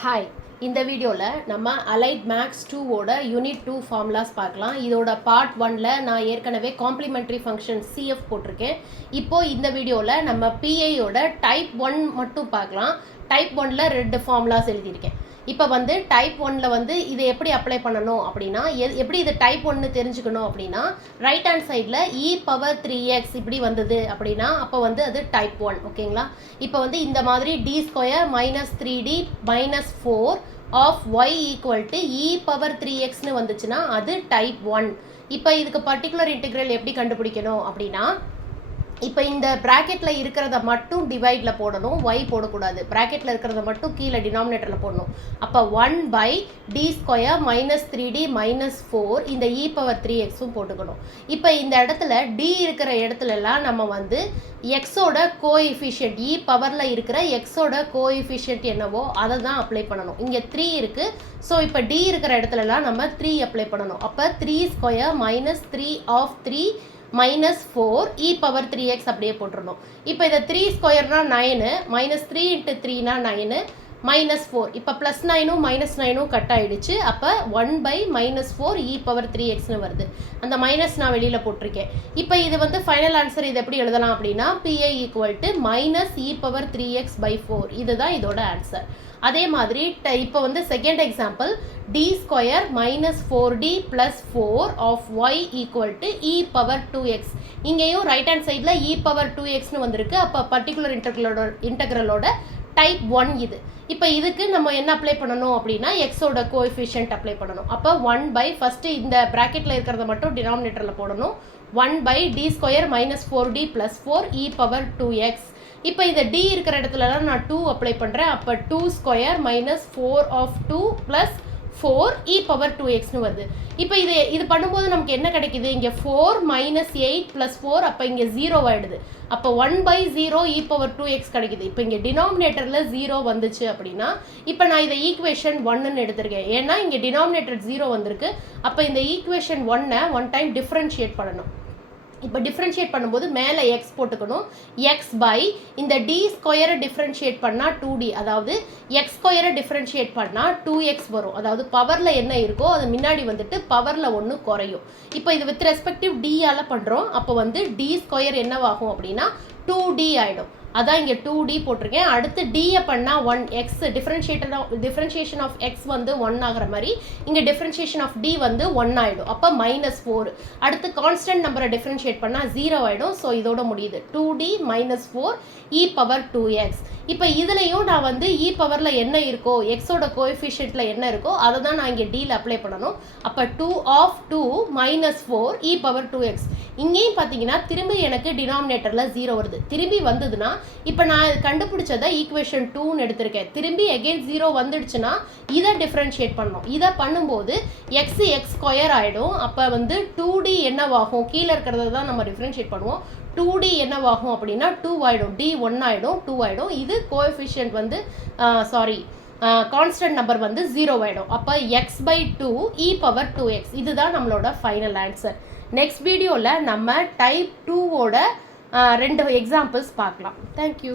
Hi, இந்த வீடியோவில் நம்ம அலைட் மேக்ஸ் 2ஓட யூனிட் 2 ஃபார்முலாஸ் பார்க்கலாம். இதோட பார்ட் 1ல் நான் ஏற்கனவே காம்ப்ளிமெண்ட்ரி ஃபங்க்ஷன் சிஎஃப் போட்டிருக்கேன். இப்போது இந்த வீடியோவில் நம்ம பிஐயோட டைப் 1 மட்டும் பார்க்கலாம். டைப் 1ல் 2 ஃபார்முலாஸ் எழுதியிருக்கேன். இப்போ டைப் 1ல் இதை எப்படி அப்ளை பண்ணணும் அப்படின்னா, எப்படி இது டைப் 1 தெரிஞ்சுக்கணும் அப்படின்னா, ரைட் ஹேண்ட் சைடில் e⁻3x இப்படி வந்தது அப்படின்னா அப்போ அது டைப் 1. ஓகேங்களா? இப்போ இந்த மாதிரி d² - 3d - 4 of y equal to e⁻3xன்னு வந்துச்சுன்னா அது டைப் 1. இப்போ இதுக்கு பர்டிகுலர் இன்டெக்ரல் எப்படி கண்டுபிடிக்கணும் அப்படின்னா, இப்போ இந்த ப்ராக்கெட்டில் இருக்கிறத மட்டும் டிவைடில் போடணும், y போடக்கூடாது. ப்ராக்கெட்டில் இருக்கிறத மட்டும் கீழே டினாமினேட்டரில் போடணும். அப்போ 1/d² - 3d - 4 இந்த e⁻3xும் போட்டுக்கணும். இப்போ இந்த இடத்துல d இருக்கிற இடத்துலலாம் நம்ம எக்ஸோட கோஎஃபிஷியன்ட், இ பவரில் இருக்கிற எக்ஸோட கோஎஃபிஷியன்ட் என்னவோ அதை தான் அப்ளை பண்ணணும். இங்கே 3 இருக்குது. ஸோ இப்போ d இருக்கிற இடத்துலலாம் நம்ம 3 அப்ளை பண்ணணும். அப்போ 3² - 3 ஆஃப் 3 -4 e⁻3x அப்படியே போட்டுருணும். இப்போ இதை 3² 9, -3 × 3 9, -4. இப்போ +9ம் -9ம் கட் ஆகிடுச்சு. அப்போ 1/-4 e⁻3xன்னு வருது. அந்த மைனஸ் நான் வெளியில் போட்டிருக்கேன். இப்போ இது ஃபைனல் ஆன்சர் இது எப்படி எழுதலாம் அப்படின்னா, PI = -e⁻3x/4. இதுதான் இதோட ஆன்சர். அதே மாதிரி இப்போ second example, d² - 4d + 4 of y equal to e⁻2x. இங்கேயும் ரைட் ஹேண்ட் சைடில் e⁻2xன்னு வந்திருக்கு. அப்போ பர்டிகுலர் இன்டெக்ரலோட டைப் 1 இது. இப்போ இதுக்கு நம்ம என்ன அப்ளை பண்ணணும் அப்படின்னா, எக்ஸோட கோஎஃபிஷியன்ட் அப்ளை பண்ணணும். அப்போ 1/ ஃபஸ்ட்டு இந்த ப்ராக்கெட்டில் இருக்கிறத மட்டும் டினாமினேட்டரில் போடணும். 1/d² - 4d + 4 e⁻2x. இப்போ இந்த d இருக்கிற இடத்துலலாம் நான் 2 அப்ளை பண்ணுறேன். அப்போ 2² - 4 ஆஃப் 2 + 4 e⁻2xன்னு வருது. இப்போ இது பண்ணும்போது நமக்கு என்ன கிடைக்குது, இங்கே 4 - 8 + 4, அப்போ இங்கே 0 ஆகிடுது. அப்போ 1/0 e⁻2x கிடைக்குது. இப்போ இங்கே டினாமினேட்டரில் 0 வந்துச்சு அப்படின்னா, இப்போ நான் இதை ஈக்குவேஷன் 1ன்னு எடுத்திருக்கேன். ஏன்னா இங்கே டினாமினேட்டர் 0 வந்திருக்கு. அப்போ இந்த ஈக்குவேஷன் 1 ஒன் டைம் டிஃப்ரென்ஷியேட் பண்ணணும். இப்போ டிஃப்ரென்ஷியேட் பண்ணும்போது மேலே எக்ஸ் போட்டுக்கணும். x/, இந்த d² டிஃப்ரென்ஷியேட் பண்ணால் 2d, அதாவது x² டிஃப்ரென்ஷியேட் பண்ணால் 2x வரும். அதாவது பவரில் என்ன இருக்கோ அது முன்னாடி பவரில் 1 குறையும். இப்போ இது வித் ரெஸ்பெக்டிவ் d-ஆல் பண்ணுறோம். அப்போ d² என்னவாகும் அப்படின்னா 2d ஆகிடும். அதான் இங்கே 2d போட்டிருக்கேன். அடுத்து d-யை பண்ணால் 1x, டிஃப்ரென்ஷியேஷன் ஆஃப் x 1 ஆகிற மாதிரி இங்கே டிஃப்ரென்ஷியேஷன் ஆஃப் d 1 ஆகிடும். அப்போ -4. அடுத்து கான்ஸ்டன்ட் நம்பரை டிஃப்ரென்ஷியேட் பண்ணால் 0 ஆகிடும். ஸோ இதோட முடியுது 2d - 4 e⁻2x. இப்போ இதுலேயும் நான் இ பவரில் என்ன இருக்கோ, எக்ஸோட கோஎஃபிஷியன்ட்டில் என்ன இருக்கோ அதை தான் நான் இங்கே டியில் அப்ளை பண்ணணும். அப்போ 2 ஆஃப் 2 - 4 e⁻2x. இங்கேயும் பார்த்தீங்கன்னா திரும்பி எனக்கு டினாமினேட்டரில் 0 வருது. திரும்பி வந்ததுன்னா இப்போ நான் கண்டுபிடிச்சதை ஈக்குவேஷன் 2ன்னு எடுத்திருக்கேன். திரும்பி அகெயின் 0 வந்துடுச்சுன்னா இதை டிஃப்ரென்ஷியேட் பண்ணணும். இதை பண்ணும்போது x² ஆகிடும். அப்போ 2d என்னவாகும், கீழே இருக்கிறத தான் நம்ம டிஃப்ரென்ஷியேட் பண்ணுவோம். 2d என்னவாகும் அப்படின்னா 2 ஆகிடும். d 1 ஆகிடும், 2 ஆகிடும். இது கோஎஃபிஷியன்ட் கான்ஸ்டன்ட் நம்பர் 0 ஆகிடும். அப்போ x/2 e⁻2x. இதுதான் நம்மளோட ஃபைனல் ஆன்சர். நெக்ஸ்ட் வீடியோவில் நம்ம டைப் 2ஓட 2 எக்ஸாம்பிள்ஸ் பார்க்கலாம். தேங்க்யூ.